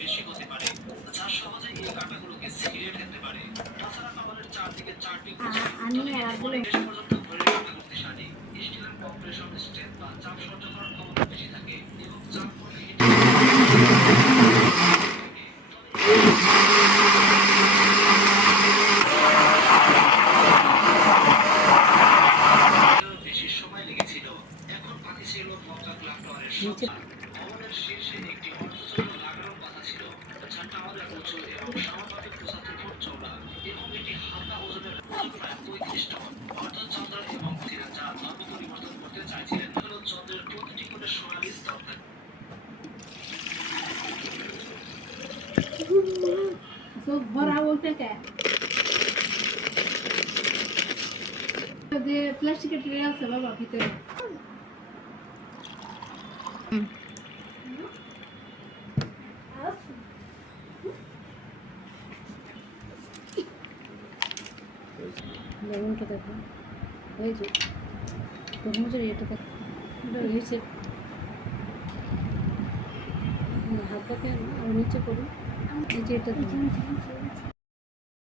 বেশি হতে পারে, যা সহজে এই কাঁটাগুলোকে ছিঁড়ে ফেলতে পারে। তাছাড়া খাবারের চারদিকে চারটি কুচি আমি যদি আর অনেক দেশ পর্যন্ত ধরে রাখা শক্তিশালী। স্টিলের কম্প্রেশন স্ট্রেংথ বা চাপ সহ্য করার ক্ষমতা বেশি থাকে এবং চাপ পড়লে এটি বেশি সময় লেগেছিল। এখন বাকি ছিল মক্কা ক্লক টাওয়ারের নিচে সন্ধান। ভবনের শীর্ষে একটি অর্ধচন্দ্র লাগানোর কথা ছিল, যা টাওয়ারের উঁচু এবং সমানুপাতিক ৭৫ ফুট চওড়া এবং এটি হালকা ওজনের ওজন প্রায় ৩৫ টন। অর্ধচন্দ্র এবং সিরা যা ধর্ম পরিবর্তন করতে চাইছিলেন হলো চন্দ্রের প্রতিটি কোণে সোনালী স্তর থাকে। চোখ ভরা বলতে কে যে প্লাস্টিকের ট্রে আছে বাবা ভিতরে বেগুনটা দেখো হয়েছে তরমুজের এটা দেখো হয়েছে হাত পাকে নিচে করুন এই যে এটা